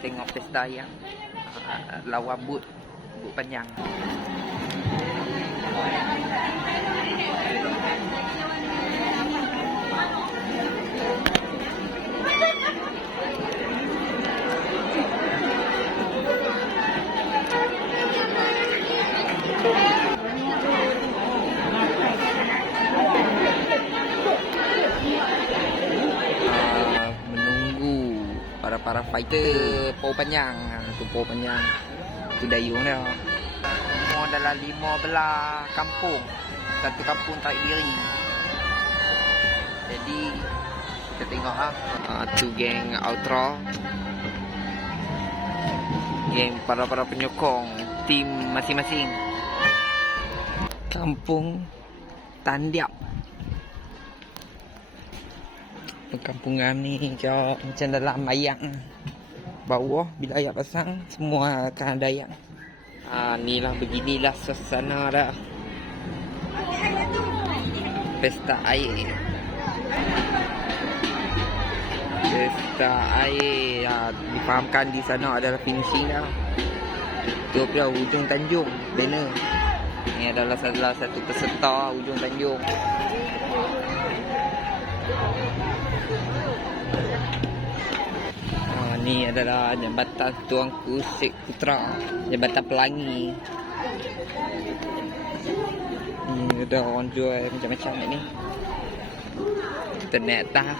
tengok pesta yang lawan but panjang. Para fighter Poh Panjang. Tu Poh Panjang. Tu dayung dia. Semua dalam 15 kampung. Satu kampung tarik diri. Jadi kita tengok tu geng Ultra. Geng para penyokong tim masing-masing. Kampung Tandiap. Perkampungan ni macam dalam ayam. Bawah bila ayam pasang semua akan ada ayam. Inilah beginilah suasana dah. Pesta air. Pesta air. Difahamkan di sana adalah finishing dah. Tu pula hujung Tanjung banner. Ini adalah salah satu peserta hujung Tanjung. Ni adalah Jambatan Tuanku Sheikh Putra, Jambatan Pelangi. Ni ada orang jual macam-macam ni. Kita naik atas.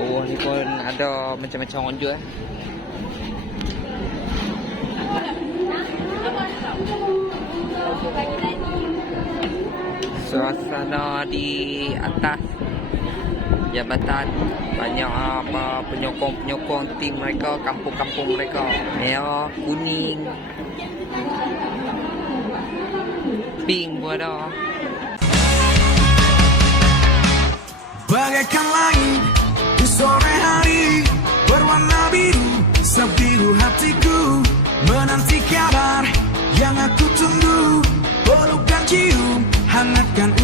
Oh, ni pun ada macam-macam orang jual. Suasana di atas jabatan, banyak penyokong-penyokong tim mereka, kampung-kampung mereka. Merah, kuning, pink pun ada. Bagaikan langit di sore hari, berwarna biru, sebiru hatiku, menanti kabar yang aku tunggu. Peluk dan cium, hangatkan